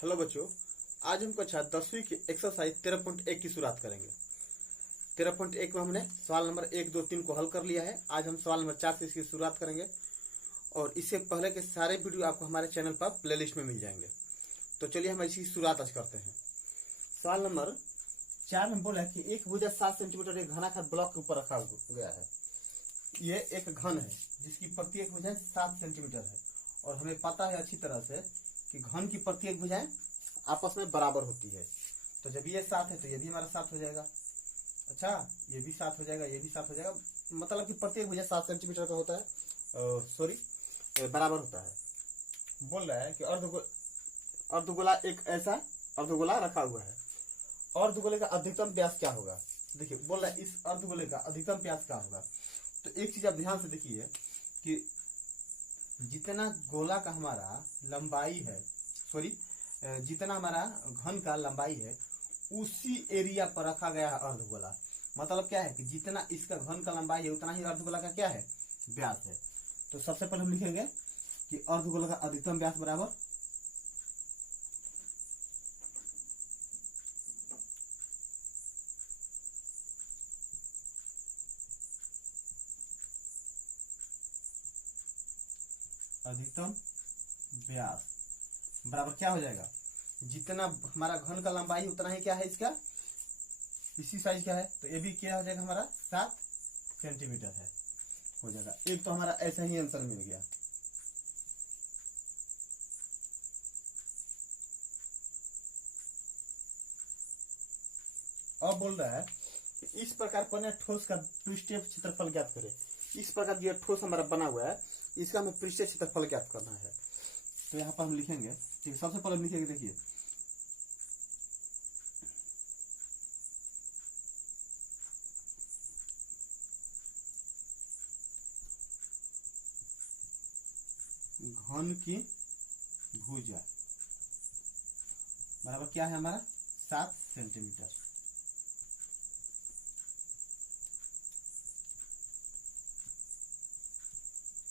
Hello बच्चों, आज हम कक्षा 10वीं की एक्सरसाइज 13.1 की शुरुआत करेंगे। 13.1 में हमने सवाल नंबर 1, 2, 3 को हल कर लिया है। आज हम सवाल नंबर 4 से इसकी शुरुआत करेंगे और इससे पहले के सारे वीडियो आपको हमारे चैनल पर प्लेलिस्ट में मिल जाएंगे। तो चलिए हम इसकी शुरुआत आज करते हैं। सवाल नंबर 4 में बोला है कि एक भुजा 7 सेंटीमीटर एक घनाकार ब्लॉक के ऊपर रखा गया है। ये एक घन है जिसकी प्रत्येक भुजा 7 सेंटीमीटर है और हमें पता है अच्छी तरह से कि घन की प्रत्येक भुजाएं आपस में बराबर होती है। तो जब ये 7 है तो ये भी हमारा 7 हो जाएगा। अच्छा, ये भी 7 हो जाएगा, ये भी 7 हो जाएगा। मतलब कि प्रत्येक भुजा 7 सेंटीमीटर का होता है, बराबर होता है। बोल रहा है कि अर्धगोला एक ऐसा अर्धगोला रखा हुआ है। अर्धगोले का अधिकतम व्यास क्या होगा? देखिए, बोल रहा है इस अर्धगोले का अधिकतम व्यास क्या होगा। तो एक चीज आप ध्यान से देखिए कि जितना गोला का हमारा लंबाई है, जितना हमारा घन का लंबाई है उसी एरिया पर रखा गया है अर्धगोला। मतलब क्या है कि जितना इसका घन का लंबाई है उतना ही अर्धगोला का क्या है, व्यास है। तो सबसे पहले हम लिखेंगे कि अर्धगोला का अधिकतम व्यास बराबर अधिकतम व्यास बराबर क्या हो जाएगा, जितना हमारा घन का लंबाई उतना ही क्या है इसका, इसी साइज का है। तो ये भी क्या हो जाएगा हमारा 7 सेंटीमीटर है, हो जाएगा। एक तो हमारा ऐसा ही आंसर मिल गया। अब बोल रहा है इस प्रकार बने ठोस का पृष्ठीय क्षेत्रफल ज्ञात करें। इस प्रकार जो ठोस हमारा बना हुआ है इसका हमें पृष्ठीय क्षेत्रफल ज्ञात करना है। तो यहाँ पर हम लिखेंगे, ठीक है। सबसे पहले हम लिखेंगे, देखिए घन की भुजा बराबर क्या है हमारा 7 सेंटीमीटर।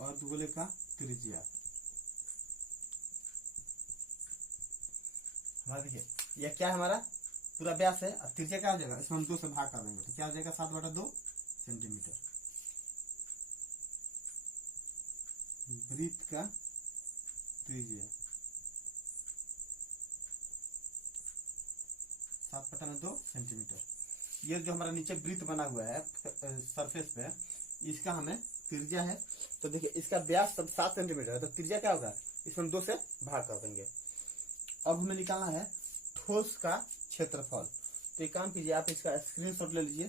और अर्धगोले का त्रिज्या हमारा, देखिए यह क्या है हमारा पूरा व्यास है और त्रिज्या क्या हो जाएगा, इसमें हम 2 से भाग कर देंगे तो क्या हो जाएगा 7/2 सेंटीमीटर। वृत्त का त्रिज्या 7/2 सेंटीमीटर। ये जो हमारा नीचे वृत्त बना हुआ है सरफेस पे, इसका हमें त्रिज्या है। तो देखिए इसका व्यास 7 सेंटीमीटर है तो त्रिज्या क्या होगा, इसमें हम 2 से भाग कर देंगे। अब हमें निकालना है ठोस का क्षेत्रफल। तो एक काम कीजिए, आप इसका स्क्रीनशॉट ले लीजिए।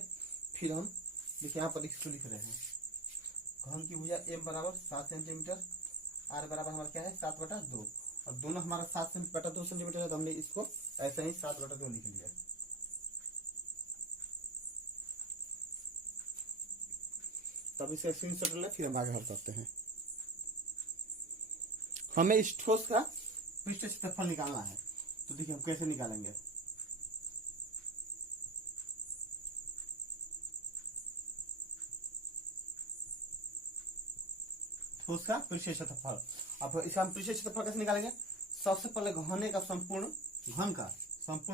फिर हम देखिए यहाँ पर लिख रहे हैं घन की भुजा m बराबर 7 सेंटीमीटर, r बराबर हमारा क्या है 7/2 और दोनों हमारा 7/2 सेंटीमीटर है तो हमने इसको ऐसे ही 7/2 लिख लिया। तब इसे स्क्रीनशॉट ले, फिर हम आगे हल करते हैं। हमें इस ठोस का पृष्ठ क्षेत्रफल निकालना है। तो देखिए हम कैसे निकालेंगे। ठोस का पृष्ठ क्षेत्रफल, अब इसका हम पृष्ठ क्षेत्रफल कैसे निकालेंगे। सबसे पहले घन का संपूर्ण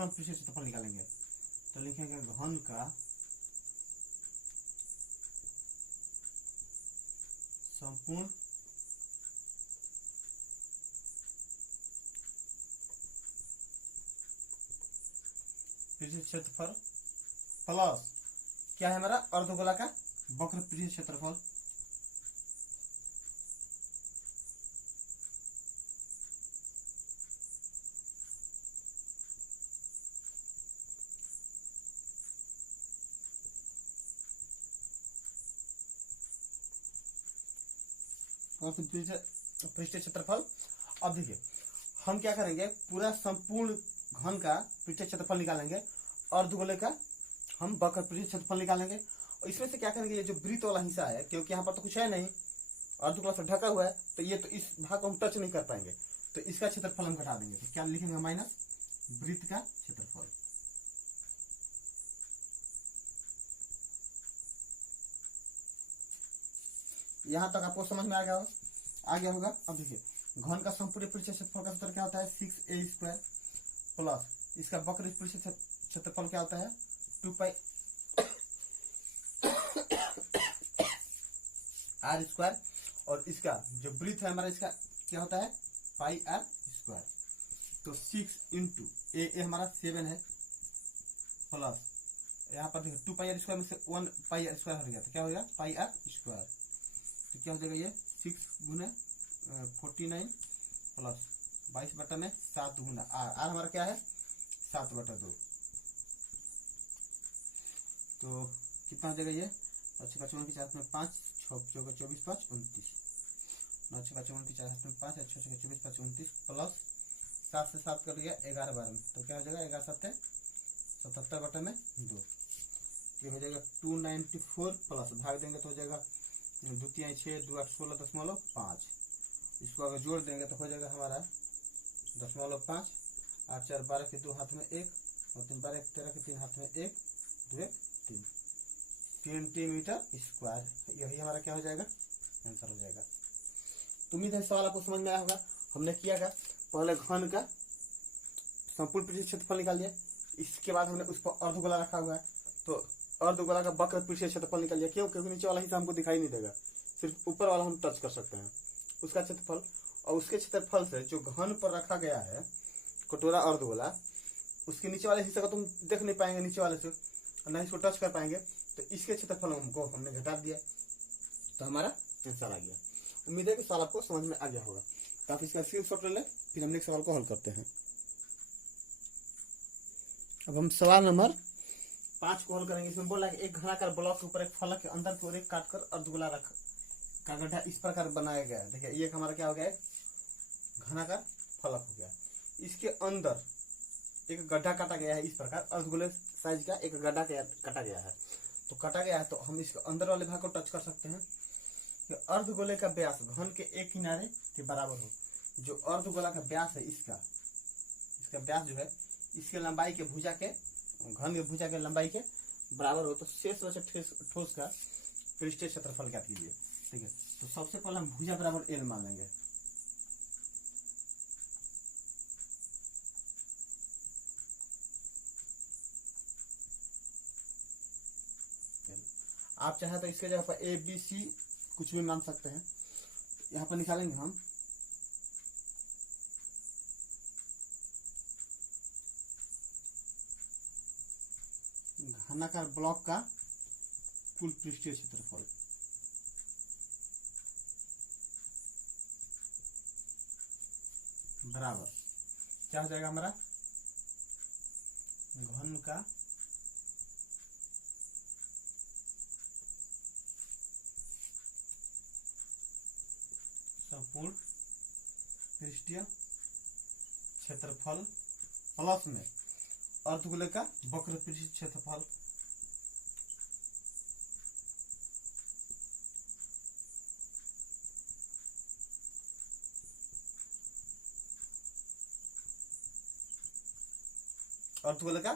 पृष्ठ क्षेत्रफल निकालेंगे। तो लिखेंगे घन का संपूर्ण पृष्ठ क्षेत्रफल प्लस क्या है हमारा अर्धगोला का वक्र पृष्ठ क्षेत्रफल। पृष्ठ क्षेत्रफल। अब देखिए हम क्या करेंगे, पूरा संपूर्ण घन का पृष्ठ क्षेत्रफल निकालेंगे, अर्धगोले का हम वक्र पृष्ठ क्षेत्रफल निकालेंगे। और इसमें से क्या करेंगे, ये जो वृत्त वाला हिस्सा है, क्योंकि यहाँ पर तो कुछ है नहीं, अर्धगोला से ढका हुआ है, तो ये तो इस भाग को हम टच नहीं कर पाएंगे, तो इसका क्षेत्रफल हम घटा देंगे। तो क्या लिखेंगे, माइनस वृत्त का क्षेत्रफल। यहां तक आपको समझ में आ गया होगा। अब देखिए घन का संपूर्ण पृष्ठ क्षेत्रफल का सूत्र क्या होता है 6a² इसका वक्र पृष्ठ क्षेत्रफल क्या होता है 2 पाई आर स्क्वायर, और इसका जो वृत्त है हमारा इसका क्या होता है पाई आर स्क्वायर। तो 6 इंटू ए हमारा 7 है, प्लस यहाँ पर देखो 2 पाई आर स्क्वायर में से 1 पाई आर स्क्वायर हट गया तो क्या हो गया पाई आर स्क्वायर। तो क्या हो जाएगा ये 6 गुना 49 प्लस 22 बटा में 7 गुना आर हमारा क्या है 7/2। तो कितना हो जाएगा ये 5 की 4 में 5 6 24 5 29 9 6 54 की 4 में 5 6 24 5 29 प्लस 7 से 7 कर लिया 11 12 में, तो क्या हो जाएगा 11 7 77 बटा में 2। ये हो जाएगा 294 प्लस भाग देंगे तो हो जाएगा 2 3 6 2 8 16.5। इसको अगर जोड़ देंगे तो हो जाएगा हमारा 0.5 8 4 12 के 2 हाथ में 1 और 3 12 13 के 3 हाथ में 1 2 1 3 सेंटीमीटर स्क्वायर। यही हमारा क्या हो जाएगा आंसर हो जाएगा। तो उम्मीद है सवाल आपको समझ में आया होगा। हमने किया क्या पहले घन का संपूर्ण पृष्ठीय क्षेत्रफल निकाल लिया, इसके बाद हमने उस पर अर्धगोला रखा हुआ है तो अर्धगोला का वक्र पृष्ठीय क्षेत्रफल निकाल लिया। क्यों? क्योंकि नीचे वाला हिस्सा हमको दिखाई नहीं देगा, सिर्फ ऊपर वाला हम टच कर सकते हैं उसका क्षेत्रफल। और उसके क्षेत्रफल से जो घन पर रखा गया है कटोरा अर्धगोला, उसके नीचे वाले हिस्से को तुम देख नहीं पाएंगे नीचे वाले से, ना इसको टच कर पाएंगे, तो इसके क्षेत्रफल हमको हमने घटा दिया तो हमारा आंसर आ गया। उम्मीद है कि सवाल आपको समझ में आ गया होगा। तो आप इसका स्क्रीनशॉट ले लें, फिर हम नेक्स्ट सवाल को हल करते हैं। अब हम सवाल नंबर 5 को हल करेंगे। इसमें बोला कि एक घनाकार ब्लॉक के ऊपर एक फलक के अंदर की ओर एक काटकर अर्धगोला रख का गड्ढा इस प्रकार बनाया गया है। देखिए ये हमारा क्या हो गया घनाकार फलक हो गया, इसके अंदर एक गड्ढा काटा गया है इस प्रकार, अर्धगोले साइज का एक गड्ढा काटा गया है। तो काटा गया है तो हम इसके अंदर वाले भाग को टच कर सकते हैं। अर्धगोले का व्यास घन के एक किनारे के बराबर हो। जो अर्धगोला का व्यास है इसका व्यास जो है इसके लंबाई के भुजा के घन के भुजा के लंबाई के बराबर हो, तो शेष बचे ठोस का पृष्ठीय क्षेत्रफल ज्ञात कीजिए। ठीक है, तो सबसे पहले हम भुजा बराबर एल मान लेंगे। आप चाहे तो इसके जगह पर ए बी सी कुछ भी मान सकते हैं। यहाँ पर निकालेंगे हम घनाकार ब्लॉक का कुल पृष्ठीय क्षेत्रफल। बराबर क्या हो जाएगा हमारा घन का संपूर्ण पृष्ठीय क्षेत्रफल प्लस में अर्धगोले का वक्र पृष्ठीय क्षेत्रफल। अर्धगोले का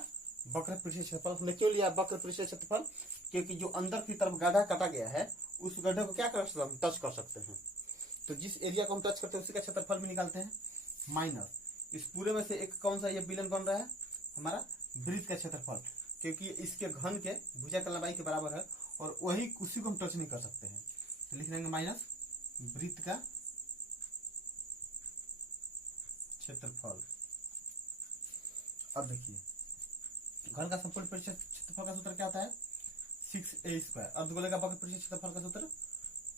वक्र पृष्ठीय क्षेत्रफल हमने क्यों लिया वक्र पृष्ठीय क्षेत्रफल? क्योंकि जो अंदर की तरफ गड्ढा काटा गया है उस गड्ढे को क्या कर सकते हैं हम टच कर सकते हैं। तो जिस एरिया को हम टच करते हैं उसी का क्षेत्रफल भी निकालते हैं। माइनस इस पूरे में से एक कौन सा ये विलन बन रहा है हमारा वृत्त का क्षेत्रफल, क्योंकि इसके घन के भुजा का लंबाई के बराबर है और वही उसी को हम टच नहीं कर सकते हैं। तो लिख देंगे माइनस वृत्त का क्षेत्रफल। अब देखिए घन का संपूर्ण पृष्ठीय क्षेत्रफल का सूत्र क्या होता है 6a²। अर्धगोले का वक्र पृष्ठीय क्षेत्रफल का सूत्र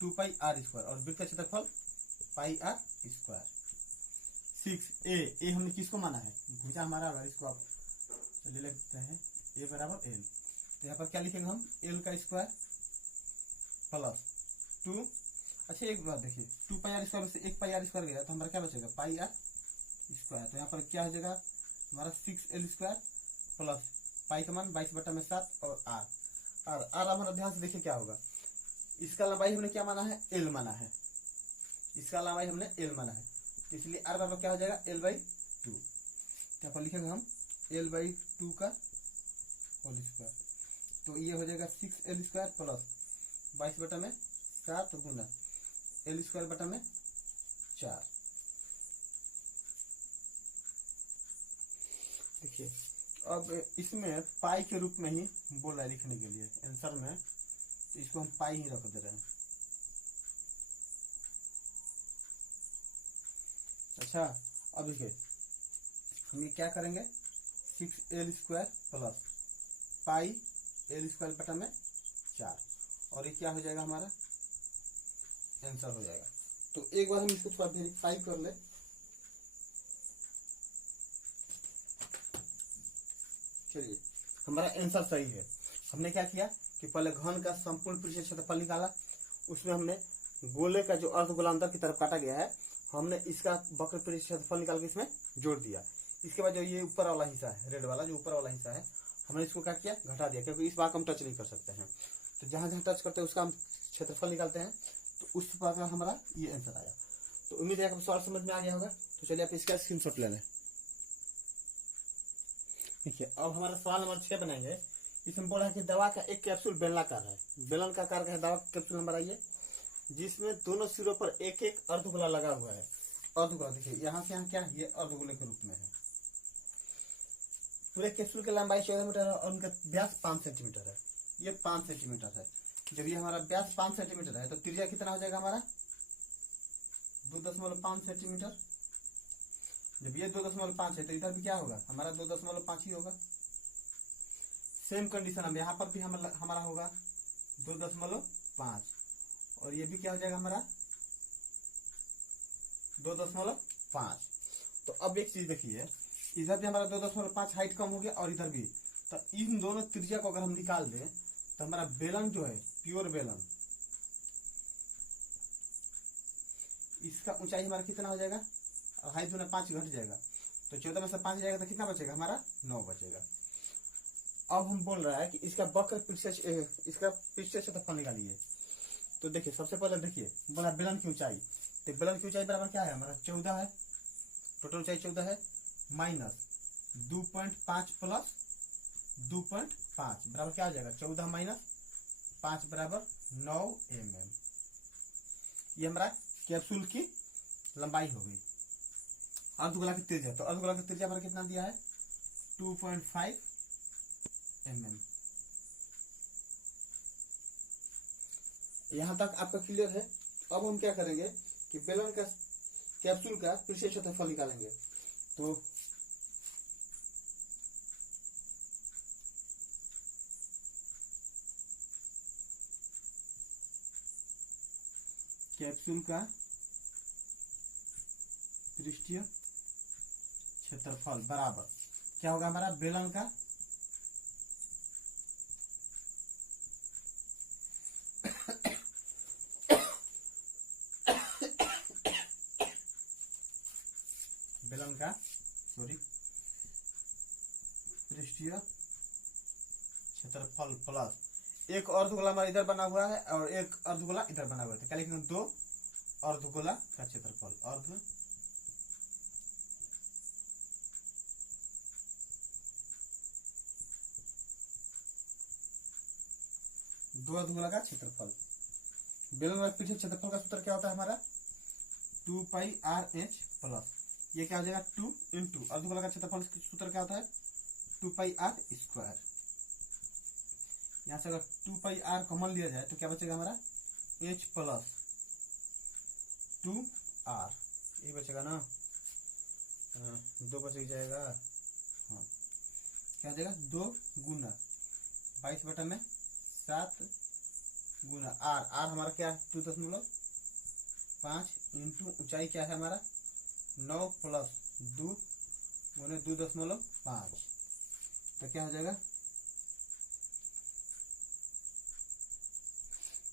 2πr² और वृत्त का क्षेत्रफल πr²। 6a हमने किसको माना है भुजा हमारा, अगर इसको आप ले लेते हैं a बराबर l, तो यहाँ पर क्या लिखेंगे हम l का स्क्वायर प्लस 2। अच्छा एक बात देखिए 2πr² में से 1πr² गया तो हमारा क्या बचेगा πr²। तो यहाँ पर क्या हो जाएगा हमारा 6l² प्लस पाई का मान 22/7 और r हमारा ध्यान से देखिए क्या होगा। इसका लंबाई हमने क्या माना है l माना है, इसका लंबाई हमने l माना है, तो इसलिए r बराबर क्या हो जाएगा l/2। यहाँ पर लिखेंगे हम l/2 का होल स्क्वायर। तो ये हो जाएगा 6l² प्लस 22/7 गुना l²/4। देखिए अब इसमें पाई के रूप में ही बोल रहा है लिखने के लिए आंसर में, तो इसको हम पाई ही रख दे रहे हैं। अच्छा, अब देखिए हम ये क्या करेंगे, 6l² प्लस पाई l² बटा में 4, और ये क्या हो जाएगा हमारा आंसर हो जाएगा। तो एक बार हम इसको थोड़ा वेरीफाई कर ले। चलिए, हमारा आंसर सही है। हमने क्या किया कि पहले घन का संपूर्ण पृष्ठीय क्षेत्रफल निकाला, उसमें हमने गोले का जो अर्धगोलांतर की तरफ काटा गया है, हमने इसका वक्र पृष्ठीय क्षेत्रफल निकाल के इसमें जोड़ दिया। इसके बाद जो ये ऊपर वाला हिस्सा है, रेड वाला जो ऊपर वाला हिस्सा है, हमने इसको क्या किया, घटा दिया, क्योंकि इस भाग हम टच नहीं कर सकते हैं। तो जहां जहां टच करते हैं उसका हम क्षेत्रफल निकालते हैं, तो उस प्रकार का हमारा ये आंसर आया। तो उम्मीद है आपको सवाल समझ में आ गया होगा। तो चलिए आप इसका स्क्रीनशॉट ले लें। देखिए, अब हमारा सवाल नंबर 6 बनाएंगे। इसमें बोला है कि दवा का एक कैप्सूल बेलनाकार है, बेलन का आकार का है दवा का कैप्सूल नंबर आइए, जिसमें दोनों सिरों पर एक एक अर्धगोला लगा हुआ है। अर्धगोला देखिए यहाँ से यहाँ क्या है, ये अर्धगोले के रूप में है। पूरे कैप्सूल की लंबाई 14 मीटर है और उनका व्यास 5 सेंटीमीटर है। ये 5 सेंटीमीटर है। जब ये हमारा व्यास 5 सेंटीमीटर है तो त्रिज्या कितना हो जाएगा हमारा 2.5 सेंटीमीटर। जब ये 2.5 है तो इधर भी क्या होगा हमारा 2.5 ही होगा। सेम कंडीशन अब यहाँ पर भी हमारा होगा 2.5, और ये भी क्या हो जाएगा हमारा 2.5। तो अब एक चीज देखिए, इधर भी हमारा 2.5 हाइट कम हो गया और इधर भी, तो इन दोनों त्रिज्या को अगर हम निकाल दें तो हमारा बेलन जो है प्योर बेलन, इसका ऊंचाई हमारा कितना हो जाएगा, हाइट 2 5 घट जाएगा, तो 14 में से 5 जाएगा तो कितना बचेगा हमारा 9 बचेगा। अब हम बोल रहा है कि इसका वक्र पृष्ठीय क्षेत्रफल निकालिए। तो देखिए सबसे पहले देखिए बोला बेलन की ऊंचाई, तो बेलन की ऊंचाई बराबर क्या है हमारा 14 है, टोटल ऊंचाई 14 है, माइनस 2.5 प्लस 2.5 बराबर क्या हो जाएगा 14 माइनस 5 बराबर 9 mm। ये हमारा कैप्सूल की लंबाई हो गई। अर्धगोला की त्रिज्या, तो अर्धगोला की त्रिज्या हमारा कितना दिया है 2.5 mm। यहां तक आपका क्लियर है। अब हम क्या करेंगे कि बेलन का कैप्सूल का पृष्ठीय क्षेत्रफल निकालेंगे। तो कैप्सूल का पृष्ठीय क्षेत्रफल बराबर क्या होगा हमारा बेलन का पृष्ठीय क्षेत्रफल प्लस एक अर्धगोला हमारा इधर बना हुआ है और एक अर्धगोला इधर बना हुआ है, क्या लिखेंगे 2 अर्धगोला का क्षेत्रफल, दो अर्धगोला का क्षेत्रफल। बेलन और पृष्ठीय क्षेत्रफल का सूत्र क्या होता है हमारा 2πr/h प्लस ये क्या हो जाएगा 2 इंटू अर्धगोला का क्षेत्रफल सूत्र क्या होता है 2πr²। यहाँ से अगर 2πr कॉमन लिया जाए तो क्या बचेगा हमारा h प्लस 2r, यही बचेगा ना, 2 बच जाएगा, हाँ क्या हो जाएगा 2 गुना 22/7 गुना r हमारा क्या है 2.5 इंटू ऊंचाई क्या है हमारा 9 प्लस 2 गुने 2.5, तो क्या हो जाएगा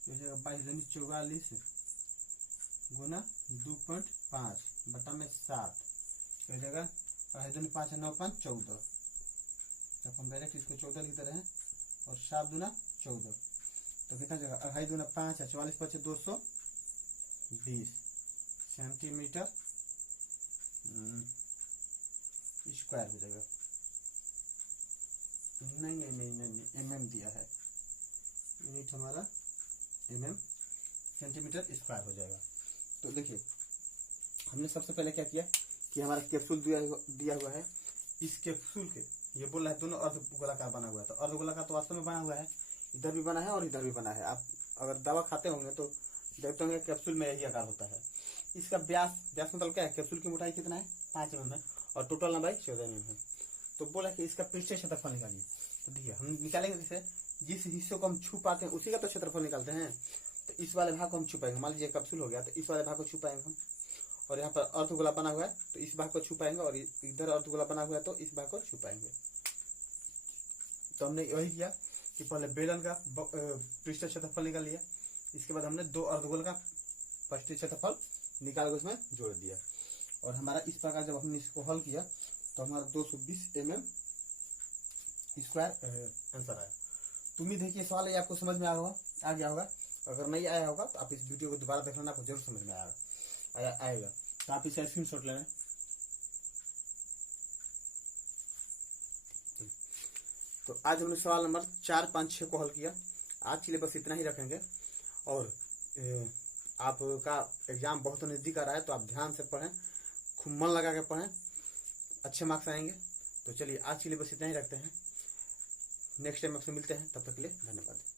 22 गुना 2.5 बटा में 7 हो जाएगा 5 9 5 14। जब हम डायरेक्ट इसको 14 लिख दे रहे हैं और 7 दूना 14 तो कितना जगह 2.5 दूना 5 है 44 5 220 सेंटीमीटर स्क्वायर हो जाएगा। नहीं mm दिया है, यूनिट हमारा mm सेंटीमीटर स्क्वायर हो जाएगा। तो देखिए हमने सबसे पहले क्या किया कि हमारा कैप्सूल दिया हुआ है, इस कैप्सूल के ये बोल रहा है दोनों अर्धगोलाकार बना हुआ है, तो अर्धगोलाकार तो वास्तव में बना हुआ है, इधर भी बना है और इधर भी बना है। आप अगर दवा खाते होंगे तो देखते होंगे कैप्सूल में यही आकार होता है। इसका व्यास मतलब क्या है, कैप्सूल की मोटाई कितना है 5 mm है और टोटल लंबाई 14 mm है। तो बोला कि इसका पृष्ठीय क्षेत्रफल निकालिए। तो देखिए हम निकालेंगे जैसे जिस हिस्से को हम छू पाते हैं उसी का तो क्षेत्रफल निकालते हैं। तो इस वाले भाग को हम छुपाएंगे, मान लीजिए कैप्सूल हो गया तो इस वाले भाग को छुपाएंगे हम, और यहाँ पर अर्धगोला बना हुआ है तो इस भाग को छुपाएंगे, और इधर अर्धगोला बना हुआ है तो इस भाग को छुपाएंगे। तो हमने वही किया कि पहले बेलन का पृष्ठीय क्षेत्रफल निकाल लिया, इसके बाद हमने 2 अर्धगोल का पृष्ठीय क्षेत्रफल निकाल कर उसमें जोड़ दिया, और हमारा इस प्रकार जब हमने इसको हल किया तो हमारा 220 mm स्क्वायर आंसर आया। तो उम्मीद है कि सवाल ये आपको समझ में आ गया होगा। अगर नहीं आया होगा तो आप इस वीडियो को दोबारा देख लेना, आपको जरूर समझ में आएगा। तो आप इसे स्क्रीनशॉट लेना। तो आज हमने सवाल नंबर 4, 5, 6 को हल किया। आज के लिए बस इतना ही रखेंगे, और आपका एग्जाम बहुत नज़दीक आ रहा है तो आप ध्यान से पढ़ें, खूब मन लगा के पढ़ें, अच्छे मार्क्स आएंगे। तो चलिए आज के लिए बस इतना ही रखते हैं, नेक्स्ट टाइम आपसे मिलते हैं, तब तक के लिए धन्यवाद।